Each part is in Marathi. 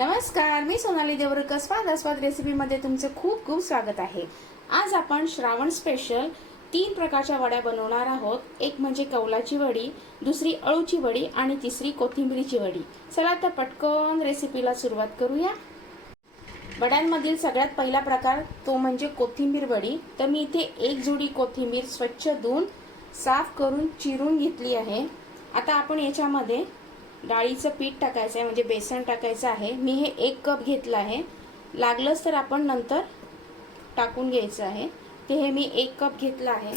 नमस्कार मी सोनाली देवरकर स्वाद आस्वाद रेसिपीमध्ये तुमचं खूप खूप स्वागत आहे. आज आपण श्रावण स्पेशल तीन प्रकारच्या वड्या बनवणार आहोत. एक म्हणजे कौलाची वडी दुसरी अळूची वडी आणि तिसरी कोथिंबिरीची वडी. चला तर पटकन रेसिपीला सुरुवात करूया. वड्यांमधील सगळ्यात पहिला प्रकार तो म्हणजे कोथिंबीर वडी. तर मी इथे एक जोडी कोथिंबीर स्वच्छ धुवून साफ करून चिरून घेतली आहे. आता आपण याच्यामध्ये डाळीचं पीठ टाकायचं आहे म्हणजे बेसन टाकायचं आहे. मी हे एक कप घेतलं आहे. लागलंच तर आपण नंतर टाकून घ्यायचं आहे. ते हे मी एक कप घेतलं आहे.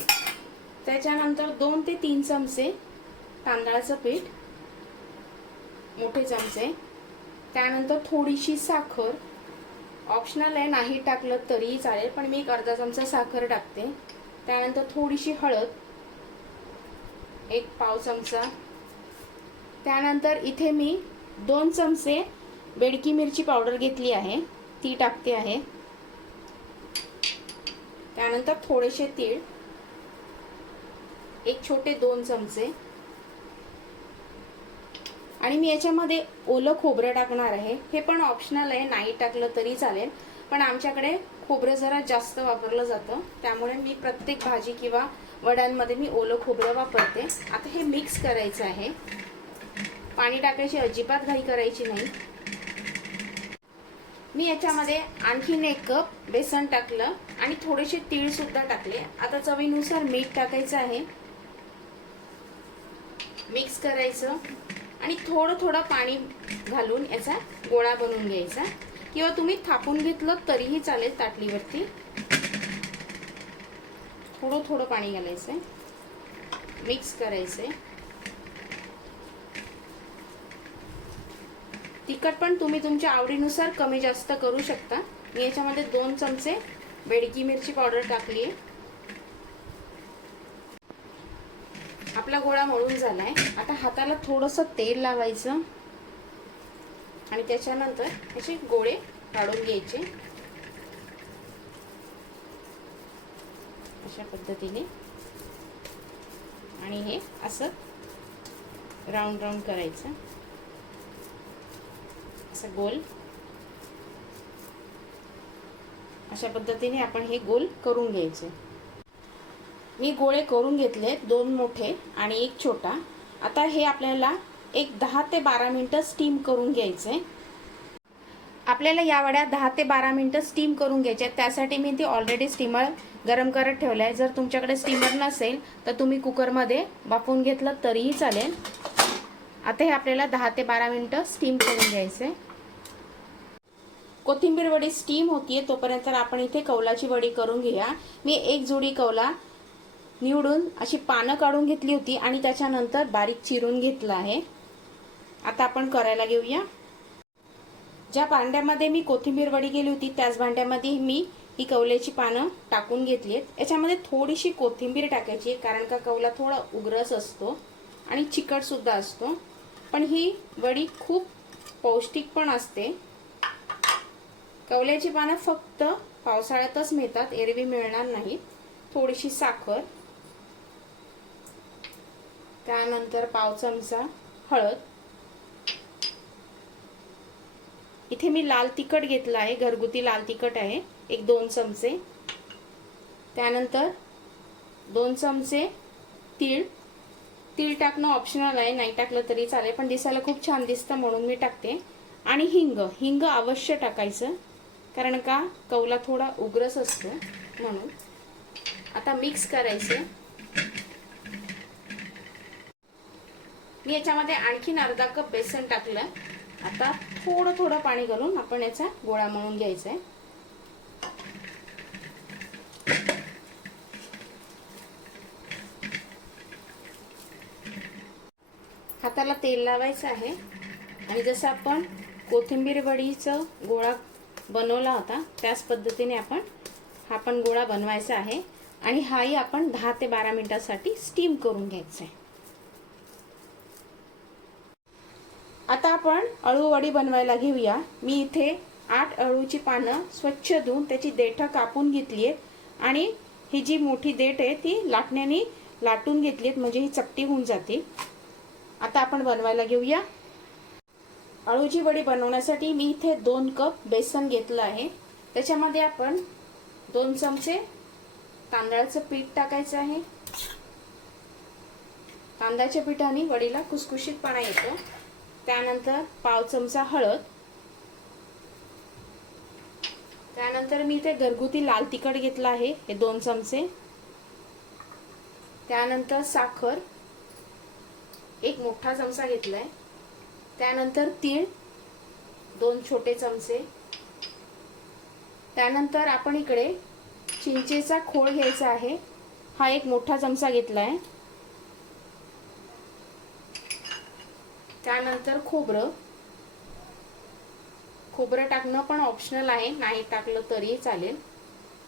त्याच्यानंतर दोन ते तीन चमचे तांदळाचं पीठ मोठे चमचे. त्यानंतर थोडीशी साखर. ऑप्शनल आहे नाही टाकलं तरीही चालेल पण मी एक अर्धा चमचा साखर टाकते. त्यानंतर थोडीशी हळद एक पाव चमचा. त्यानंतर इथे मी दोन चमचे बेडकी मिरची पावडर घेतली आहे. ती टाकते आहे. त्यानंतर थोडेसे तीळ. एक छोटे दोन चमचे. आणि मी याच्यामध्ये ओलं खोबरं टाकणार आहे. हे पण ऑप्शनल आहे. नाही टाकलं तरी चालेल. पण आमच्याकडे खोबरं जरा जास्त वापरलं जातं. त्यामुळे मी प्रत्येक भाजी किंवा वड्यांमध्ये मी ओलं खोबरं वापरते. आता हे मिक्स करायचं आहे. पाणी टाकायची अजिबात घाई करायची नाही. मी याच्यामध्ये आणखीन एक कप बेसन टाकलं आणि थोडेसे तीळ सुद्धा टाकले. आता चवीनुसार मीठ टाकायचं आहे. मिक्स करायचं आणि थोडं थोडं पाणी घालून याचा गोळा बनवून घ्यायचा. किंवा तुम्ही थापून घेतलं तरीही चालेल ताटलीवरती. थोडं थोडं पाणी घालायचं मिक्स करायचंय. तिखट पण तुम्ही तुमच्या आवडीनुसार कमी जास्त करू शकता. मी याच्यामध्ये दोन चमचे बेडकी मिरची पावडर टाकली आहे आपला गोळा मळून झाला आहे आता हाताला थोडंसं तेल लावायचं. आणि त्याच्यानंतर असे गोळे काढून घ्यायचे. अशा पद्धतीने. आणि हे असं राऊंड राऊंड करायचं. असं गोल. अशा पद्धतीने आपण हे गोल करून घ्यायचे. मी गोळे करून घेतले दोन मोठे आणि एक छोटा. आता हे आपल्याला एक दहा ते बारा मिनटं स्टीम करून घ्यायचे. आपल्याला या वड्या दहा ते बारा मिनटं स्टीम करून घ्यायच्या त्यासाठी मी ती ऑलरेडी स्टीमर गरम करत ठेवलं आहे जर तुमच्याकडे स्टीमर नसेल तर तुम्ही कुकरमध्ये वापरून घेतलं तरीही चालेल. आता हे आपल्याला दहा ते बारा मिनटं स्टीम करून घ्यायचे. कोथिंबीर वडी स्टीम होतीये तोपर्यंत आपण इथे कौलाची वडी करून घेऊया. मी एक जोडी कौला निवडून अशी पानं काढून घेतली होती आणि त्याच्यानंतर बारीक चिरून घेतलं आहे. आता आपण करायला घेऊया. ज्या भांड्यामध्ये मी कोथिंबीर वडी गेली होती त्याच भांड्यामध्ये मी ही कौल्याची पानं टाकून घेतली आहेत. याच्यामध्ये थोडीशी कोथिंबीर टाकायची आहे कारण का कौला थोडा उग्रस असतो आणि चिकटसुद्धा असतो. पण ही वडी खूप पौष्टिक पण असते. कवल्याची पानं फक्त पावसाळ्यातच मिळतात एरवी मिळणार नाहीत. थोडीशी साखर. त्यानंतर पाव चमचा हळद. इथे मी लाल तिखट घेतलं आहे घरगुती लाल तिखट आहे एक दोन चमचे. त्यानंतर दोन चमचे तीळ. तीळ टाकणं ऑप्शनल आहे नाही टाकलं तरी चालेल पण दिसायला खूप छान दिसतं म्हणून मी टाकते. आणि हिंग हिंग अवश्य टाकायचं. कारण का? कौला थोडा उग्रस असतो म्हणून. आता मिक्स करायचे. मी याच्यामध्ये आणखीन अर्धा कप बेसन टाकलं. आता थोडं थोडं पाणी घालून आपण याचा गोळा मळून घ्यायचा आहे हाताला तेल लावायचं आहे. आणि जसं आपण कोथिंबीर वडीचं गोळा बनवला होता. त्याच पद्धतीने आपण हा पण गोळा बनवायचा आहे आणि हाही आपण दहा ते बारा मिनिटासाठी स्टीम करून घ्यायचा आहे आता आपण अळूवडी बनवायला घेऊया. मी इथे आठ अळूची पानं स्वच्छ धुवून त्याची देठं कापून घेतली आहेत आणि ही जी मोठी देठ आहे ती लाटण्याने लाटून घेतली आहेत म्हणजे ही चपटी होऊन जाते. आता आपण बनवायला घेऊया. अळूची वडी बनवण्यासाठी मी इथे दोन कप बेसन घेतलं आहे. त्याच्यामध्ये आपण दोन चमचे तांदळाचं पीठ टाकायचं आहे. तांदळाच्या पिठाने वडीला कुसकुशीतपणा येतो. त्यानंतर पाव चमचा हळद. त्यानंतर मी इथे घरगुती लाल तिखट घेतलं आहे हे दोन चमचे. त्यानंतर साखर. एक मोठा चमचा घेतलाय. त्यानंतर तीळ दोन छोटे चमचे. त्यानंतर आपण इकडे चिंचेचा खोळ घ्यायचा आहे. हा एक मोठा चमचा घेतलाय. त्यानंतर खोबरं. खोबरं टाकणं पण ऑप्शनल आहे नाही टाकलं तरी चालेल.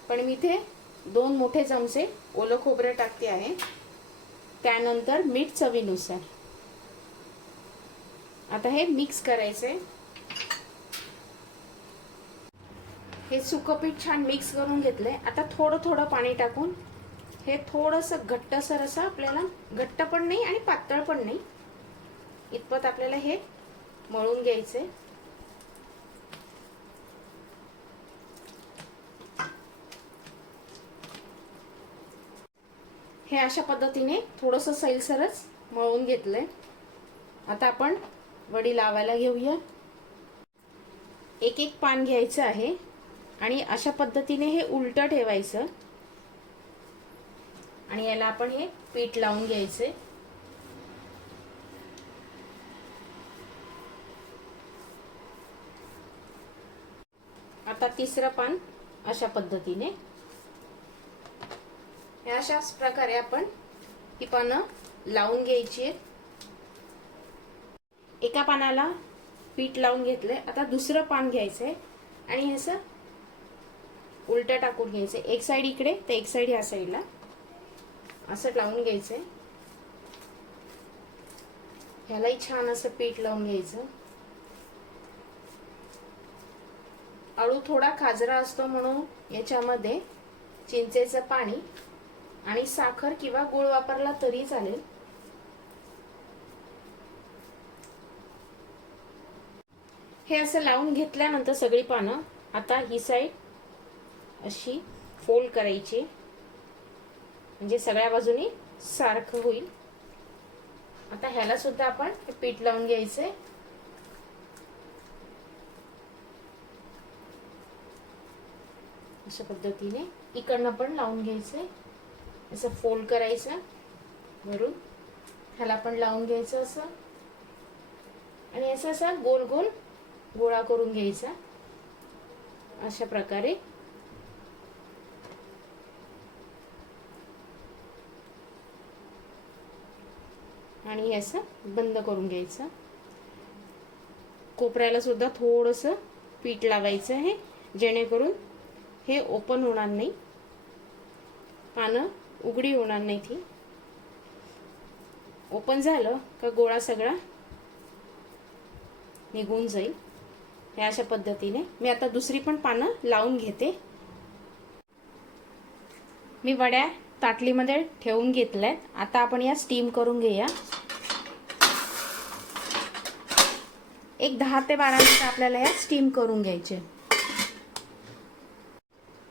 पण मी इथे दोन मोठे चमचे ओलं खोबरं टाकते आहे. त्यानंतर मीठ चवीनुसार. आता हे मिक्स करायचंय. हे सुकं पीठ छान मिक्स करून घेतलंय. आता थोडं थोडं पाणी टाकून हे थोडंसं घट्टसर असं आपल्याला घट्ट पण नाही आणि पातळ पण नाही. इतपत आपल्याला हे मळून घ्यायचंय. हे अशा पद्धतीने थोडंसं सैलसरच मळून घेतलंय. आता आपण वडी लावायला घेऊया. एक एक पान घ्यायचं आहे आणि अशा पद्धतीने हे उलट ठेवायचं. आणि याला आपण हे पीठ लावून घ्यायचे. आता तिसरं पान अशा पद्धतीने. अशाच प्रकारे आपण ही पानं लावून घ्यायची आहेत. एका पानाला पीठ लावून घेतलंय. आता दुसरं पान घ्यायचंय. आणि असं उलट टाकून घ्यायचं एक साइड इकडे तर एक साइड ह्या साईडला असं लावून घ्यायचंय. ह्यालाही छान असं पीठ लावून घ्यायचं. अळू थोडा खाजरा असतो म्हणून याच्यामध्ये चिंचेचं पाणी आणि साखर किंवा गुळ वापरला तरी चालेल. हे असं लावून घेतल्यानंतर सगळी पानं आता ही साईड अशी फोल्ड करायची. म्हणजे सगळ्या बाजूनी सारखं होईल. आता ह्याला सुद्धा आपण पीठ लावून घ्यायचंय अशा पद्धतीने इकडनं पण लावून घ्यायचंय असं फोल्ड करायचं वरून. ह्याला पण लावून घ्यायचं असं. आणि असं असा गोल गोल गोळा करून घ्यायचा. अशा प्रकारे. आणि हे असं बंद करून घ्यायचं. कोपऱ्याला सुद्धा थोडंसं पीठ लावायचं आहे जेणेकरून हे ओपन होणार नाही. पानं उघडी होणार नाही ती ओपन झालं का गोळा सगळा निघून जाईल. हे अशा पद्धतीने. मी आता दुसरी पण पानं लावून घेते. मी वड्या ताटलीमध्ये ठेवून घेतल्या आता आपण या स्टीम करून घेऊया. एक दहा ते बारा मिनिट आपल्याला या स्टीम करून घ्यायचे.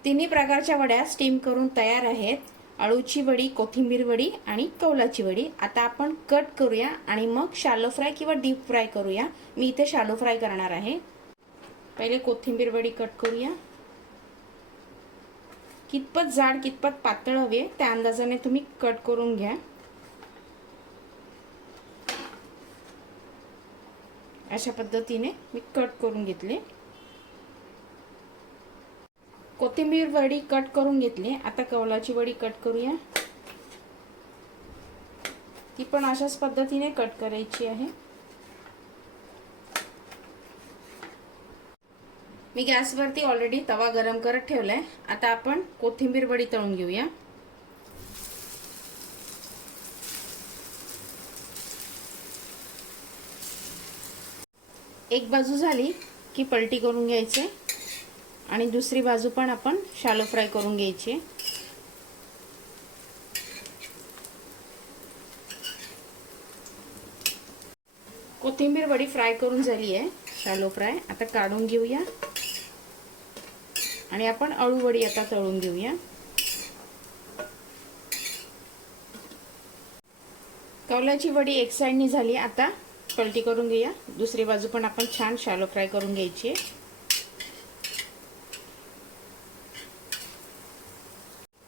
तिन्ही प्रकारच्या वड्या स्टीम करून तयार आहेत. अळूची वडी कोथिंबीर वडी आणि कौलाची वडी. आता आपण कट करूया आणि मग शालो फ्राय किंवा डीप फ्राय करूया. मी इथे शालो फ्राय करणार आहे. पहिले कोथिंबीर वडी कट करूया. कितपत जाड कितपत पातळ हवे त्या अंदाजाने तुम्ही कट करून घ्या. अशा पद्धतीने मी कट करून घेतले. कोथिंबीर वडी कट करून घेतली. आता कवलाची वडी कट करूया. ती पण अशाच पद्धतीने कट करायची आहे. मी गॅसवरती ऑलरेडी तवा गरम करत ठेवलाय. आता आपण कोथिंबीर वडी तळून घेऊया. एक बाजू झाली की पलटी करून घ्यायचे आणि दुसरी बाजू पण आपण शालो फ्राय करून घ्यायची. कोथिंबीर वडी फ्राय करून झाली आहे शालो फ्राय आता काढून घेऊया. आणि आपण अळूवडी आता तळून घेऊया. कौलाची वडी एक साईडनी झाली आता पलटी करून घेऊया. दुसरी बाजू पण आपण छान शालो फ्राय करून घ्यायची आहे.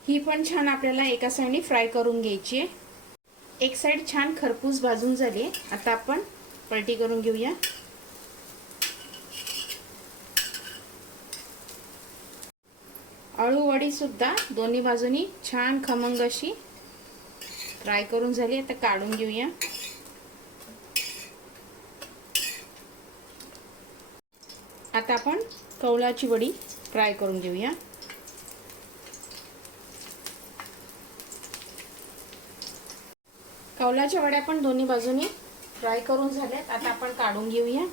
ही पण छान आपल्याला एका साईडने फ्राय करून घ्यायची आहे. एक साईड छान खरपूस भाजून झाली आता आपण पलटी करून घेऊया. अळूवडी सुद्धा दोन्ही बाजूनी छान खमंग अशी फ्राय करून झाली. आता काढून घेऊया. आता आपण कौलाची वडी फ्राय करून घेऊया. कौलाच्या वड्या पण दोन्ही बाजूनी फ्राय करून झाल्यात. आता आपण काढून घेऊया.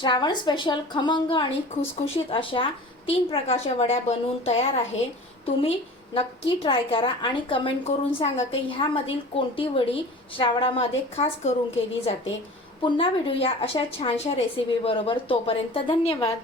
श्रावण स्पेशल खमंग आणि खुसखुशीत अशा तीन प्रकारच्या वड्या बनवून तयार आहे. तुम्ही नक्की ट्राय करा आणि कमेंट करून सांगा की ह्यामधील कोणती वडी श्रावणामध्ये खास करून केली जाते. पुन्हा भेटूया अशा छानशा रेसिपी बरोबर. तोपर्यंत धन्यवाद.